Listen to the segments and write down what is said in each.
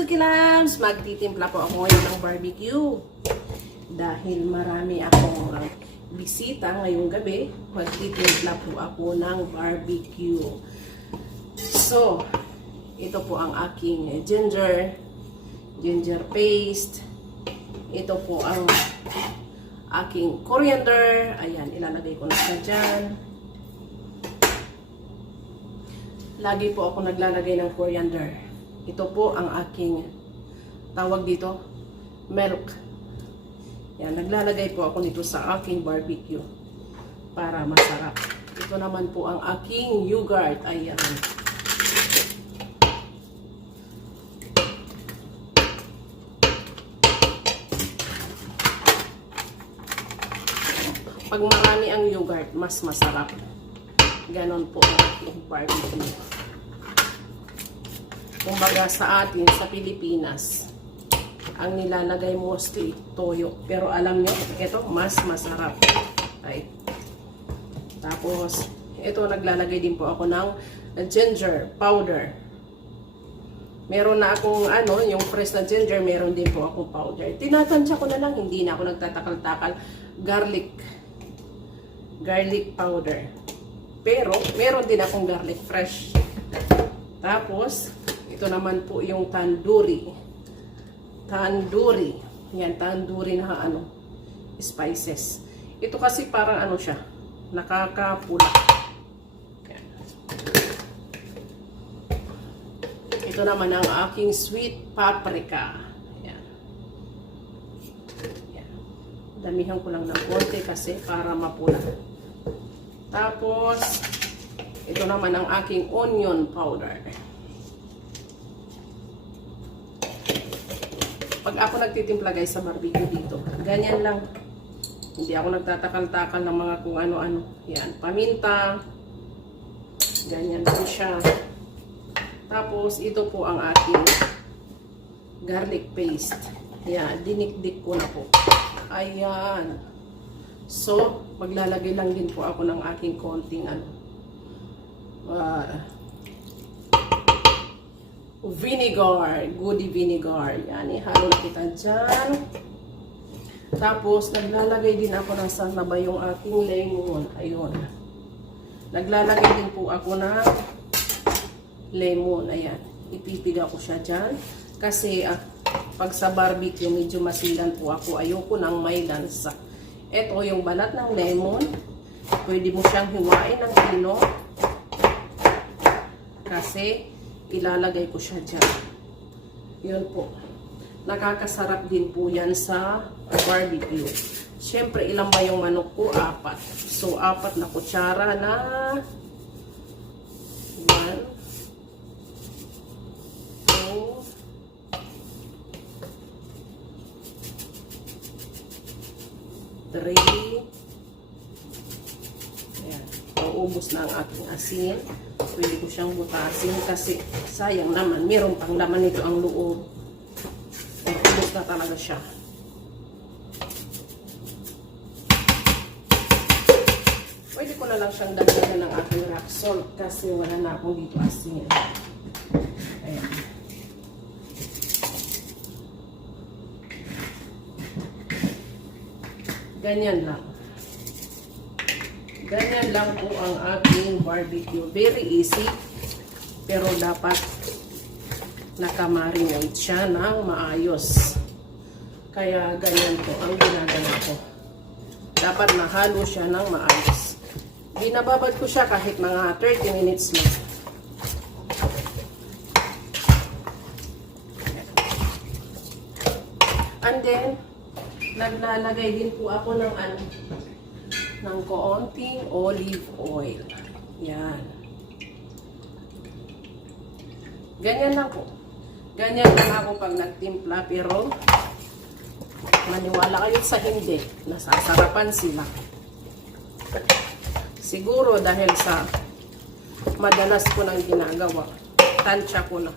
Suki Lambs! Magtitimpla po ako ngayon ng barbecue. Dahil marami akong bisita ngayong gabi, magtitimpla po ako ng barbecue. So, ito po ang aking ginger paste. Ito po ang aking coriander. Ayan, ilalagay ko na siya dyan. Lagi po ako naglalagay ng coriander. Ito po ang aking tawag dito, milk. Yan, naglalagay po ako nito sa aking barbecue para masarap. Ito naman po ang aking yogurt. Ayan. Pag marami ang yogurt, mas masarap. Ganon po ang aking barbecue. Kumbaga sa atin, sa Pilipinas, ang nilalagay mostly toyo. Pero alam nyo, ito mas masarap. Right? Tapos, ito naglalagay din po ako ng ginger powder. Meron na akong yung fresh na ginger, meron din po akong powder. Tinatansya ko na lang, hindi na ako nagtatakal-takal. Garlic powder. Pero, meron din akong garlic fresh. Tapos, ito naman po yung tandoori. Yan, tandoori na spices. Ito kasi parang siya, nakakapula. Yan. Ito naman ang aking sweet paprika. Yan. Yan. Damihan ko lang ng konti kasi para mapula. Tapos, ito naman ang aking onion powder. Pag ako nagtitimpla guys sa barbecue dito, ganyan lang. Hindi ako nagtatakal-takal ng mga kung ano-ano. Yan, paminta. Ganyan po siya. Tapos, ito po ang aking garlic paste. Yan, dinikdik ko na po. Ayan. So, maglalagay lang din po ako ng aking konting vinegar, goody vinegar. Yan, ihalo na kita dyan. Tapos, naglalagay din ako ng sanaba yung aking lemon. Ayun. Naglalagay din po ako ng lemon. Ayan. Ipipiga ko siya dyan. Kasi, pag sa barbecue, medyo masilan po ako. Ayoko ng may lansa. Ito yung balat ng lemon. Pwede mo siyang hiwain ng kilo. Kasi, ilalagay ko siya dyan. Yun po. Nakakasarap din po yan sa barbecue. Siyempre, ilan ba yung manok ko? 4. So, 4 na kutsara na 1, 2, 3. Ayan. Maubos na ang aking asin. Pwede ko siyang butasin kasi sayang naman. Meron pang laman nito ang loob. Ubos na talaga siya. Pwede ko na lang siyang dagdagan ng aking rock salt kasi wala na akong dito asin. Ayan. Ganyan lang. Ganyan lang po ang aking barbecue. Very easy. Pero dapat nakamarinate siya ng maayos. Kaya ganyan po ang ginagawa ko. Dapat mahalo siya ng maayos. Binababad ko siya kahit mga 30 minutes lang. And then, naglalagay din po ako ng konting olive oil. Yan. Ganyan lang po. Ganyan lang ako pag nagtimpla, pero maniwala kayo sa hindi, nasasarapan sila. Siguro dahil sa madalas ko nang ginagawa, tansya ko na.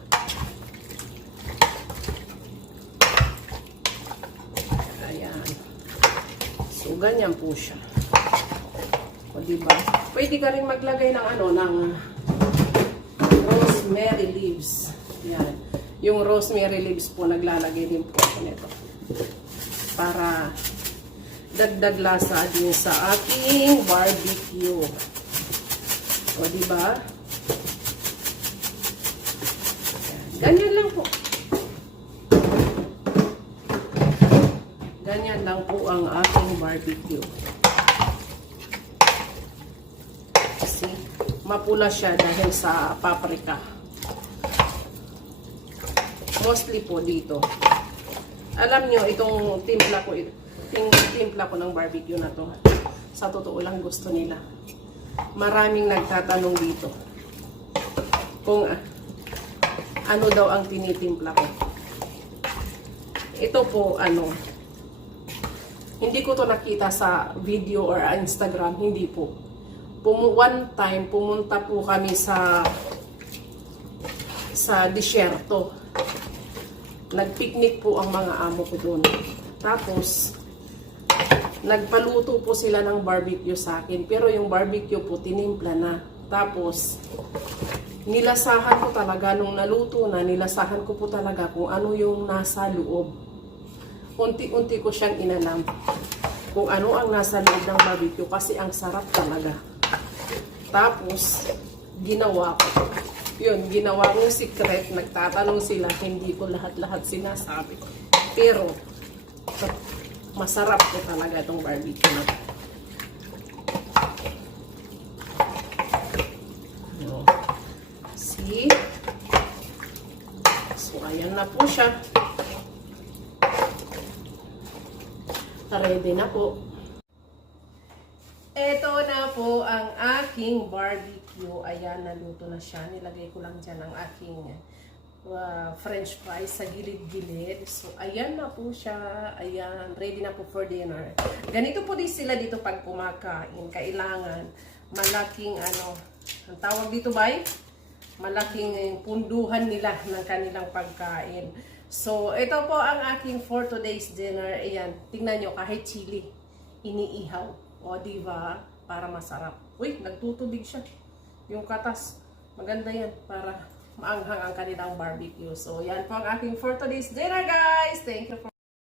Ayan. So, ganyan po siya. O, diba? Pwede ka rin maglagay ng ng rosemary leaves. Yan. Yung rosemary leaves po, naglalagay din po ako nito. Para dagdag lasa din sa aking barbecue. O, diba? Ganyan lang po. Ganyan lang po ang aking barbecue. Kasi mapula siya dahil sa paprika. Mostly po dito. Alam nyo, itong timpla ko ng barbecue na to. Sa totoo lang gusto nila. Maraming nagtatanong dito kung ano daw ang tinitimpla ko. Ito po, hindi ko to nakita sa video or Instagram, hindi po. One time, pumunta po kami sa disyerto. Nagpiknik po ang mga amo ko doon. Tapos, nagpaluto po sila ng barbecue sa akin. Pero yung barbecue po, tinimpla na. Tapos, nilasahan ko talaga, nung naluto na, nilasahan ko po talaga kung ano yung nasa loob. Unti-unti ko siyang inalam kung ano ang nasa loob ng barbecue kasi ang sarap talaga. Tapos, ginawa ko. Yun, ginawa kong secret. Nagtatanong sila, hindi ko lahat-lahat sinasabi. Pero, masarap ko talaga itong barbecue na to. See? So, ayan na po siya. Ready na po. Ito na po ang aking barbecue. Ayan, naluto na siya. Nilagay ko lang dyan ang aking french fries sa gilid-gilid. So, ayan na po siya. Ayan, ready na po for dinner. Ganito po din sila dito pag kumakain. Kailangan malaking ang tawag dito ba? Malaking punduhan nila ng kanilang pagkain. So, ito po ang aking for today's dinner. Ayan, tingnan nyo, kahit chili, iniihaw. O, diba? Para masarap. Uy, nagtutubig siya. Yung katas, maganda yan para maanghang ang kanilang barbecue. So, yan po ang aking for today's dinner, guys. Thank you for